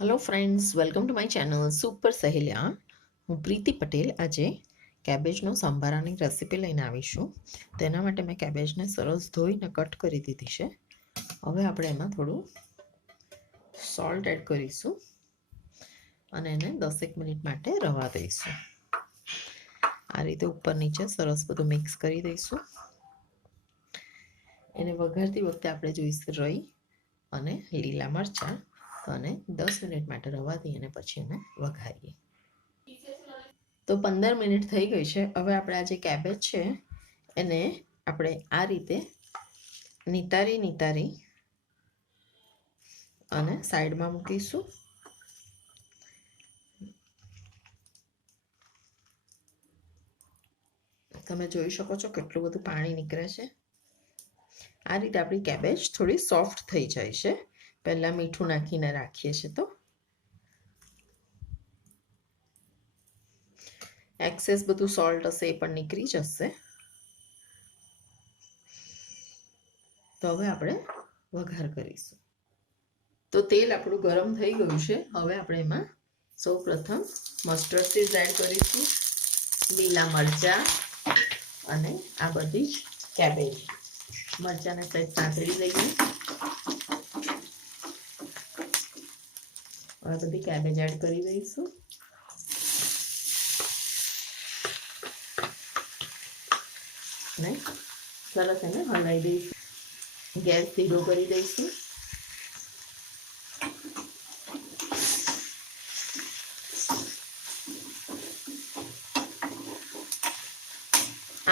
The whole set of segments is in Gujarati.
Hello friends, welcome to my channel super સહેલિયા. હું પ્રીતિ પટેલ આજે કેબેજનો સંભારાની રેસીપી લઈને આવીશું. તેના માટે મેં કેબેજને સરસ ધોઈને કટ કરી દીધી છે. હવે આપણે એમાં થોડું સોલ્ટ એડ કરીશું અને એને 10 મિનિટ માટે રવા દઈશું. આ રીતે ઉપર નીચે સરસ બધું મિક્સ કરી દઈશું. એને વઘારતી વખતે આપણે જોઈશું રાઈ અને લીલા મરચાં અને 10 મિનિટ માટે રવા દઈએ અને પછી એને વઘારીએ. તો 15 મિનિટ થઈ ગઈ છે. હવે આપણે આ જે કેબેજ છે એને આપણે આ રીતે નીતારી અને સાઈડમાં મૂકીશું. તમે જોઈ શકો છો કેટલું બધું પાણી નીકળે છે. આ રીતે આપણી કેબેજ થોડી સોફ્ટ થઈ જાય છે. પહેલાં મીઠું નાખીને રાખીએ છીએ તો એક્સેસ બધું સોલ્ટ હશે એ પણ નીકળી જશે. તો હવે આપણે વઘાર કરીશું. તો તેલ આપણું ગરમ થઈ ગયું છે. હવે આપણે એમાં સૌ પ્રથમ મસ્ટર્ડ સીડ્સ એડ કરીશું, લીલા મરચાં અને આ બધી જ કેબેજ. મરચાંને સહેજ સાંતળી લઈએ. હવે બધી કેબેજ એડ કરી દઈશું. ને સરસ એને હલાવી દઈશું. ગેસ ધીરો કરી દઈશું.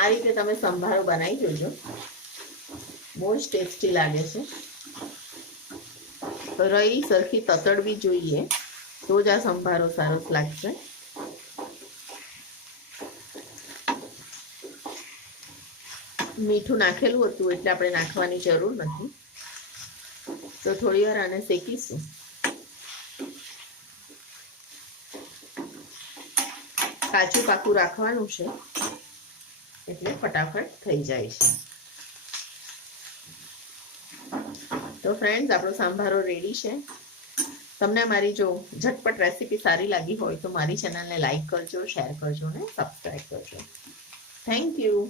આ રીતે તમે સંભારો બનાવી જોજો, બહુ જ ટેસ્ટી લાગે છે. રઈ સરખી તતડવી જોઈએ તો જ આ સંભારો સરસ લાગશે. મીઠું નાખેલું હતું એટલે આપણે નાખવાની જરૂર નથી. તો થોડી વાર આને શેકીશું. કાચું પાકું રાખવાનું છે એટલે ફટાફટ થઈ જાય છે. તો ફ્રેન્ડ્સ, આપણો સંભારો રેડી છે. તમને મારી જો ઝટપટ રેસીપી સારી લાગી હોય તો મારી ચેનલને લાઈક કરજો, શેર કરજો અને સબસ્ક્રાઈબ કરજો. Thank you.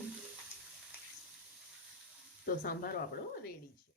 તો સંભારો આપણો રેડી છે.